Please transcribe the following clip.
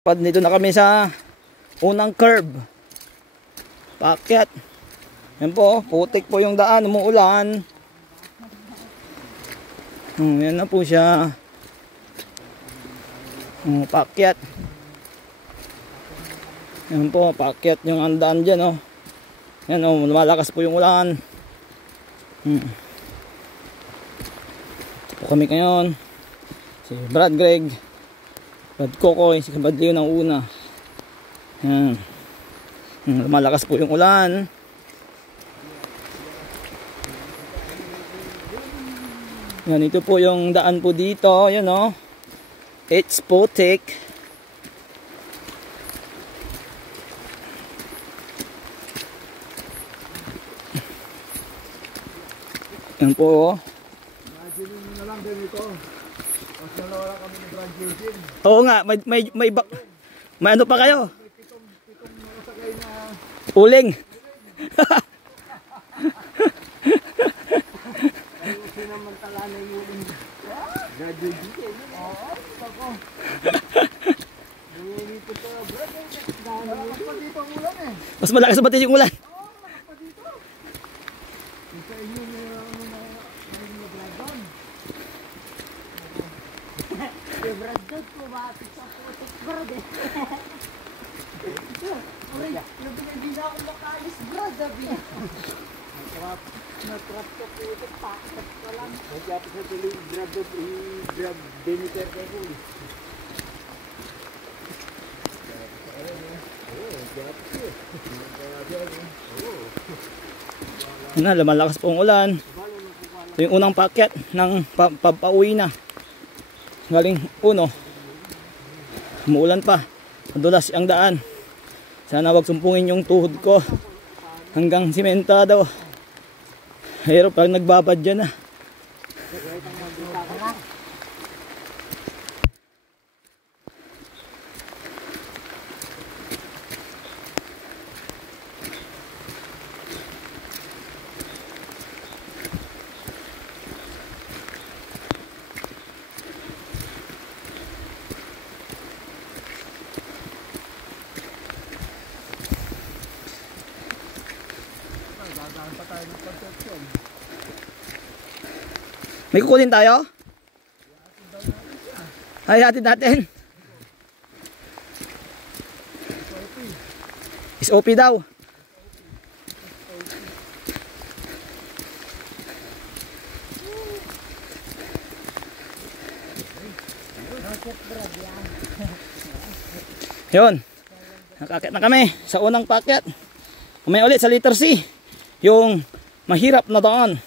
Dito na kami sa unang curve. Paakyat. Yan po, putik po yung daan, umuulan. Yan na po siya. Paakyat. Yan po, paakyat yung andaan dyan, oh. Yan, oh, lumalakas po yung ulan. Ito po kami ngayon. Si Brad Greg, Brad Kokoy, si Brad Leo ng una. Yan. Lumalakas po yung ulan. Yan, ito po yung daan po dito. Yan, oh. It's putik. Yan po, oh. Imagine na lang ganito. Mas nalawala kami ng graduation. Oo nga, may ano pa kayo? May pitong nakasakay na Uling. ayun sinamantala na yung graduation. Oo, ako. Dito to, brother. Malakas pa dito ang ulan eh. Mas malakas ba yung ulan? Oo, malakas pa dito. Sa inyo na naglaban. Si Brad po ba? Sa putik Brad eh. Uy, hindi na ako makaalis Brad. Natrap ka putik, pakit ka lang. Nagkapit sa tuloy, grab Demeter kay Huli. Yan na, lumalakas po ang ulan. Ito yung unang paakyat ng pauwi na. Galing uno. Umuulan pa. Madulas ang daan. Sana wag sumpungin yung tuhod ko. Hanggang simentado. Pero pag nagbabad dyan na. May kukunin tayo? Ay, hatid natin. SOP daw. Yun. Nakakit na kami sa unang paakyat. May ulit sa letter C. Yung mahirap na daan.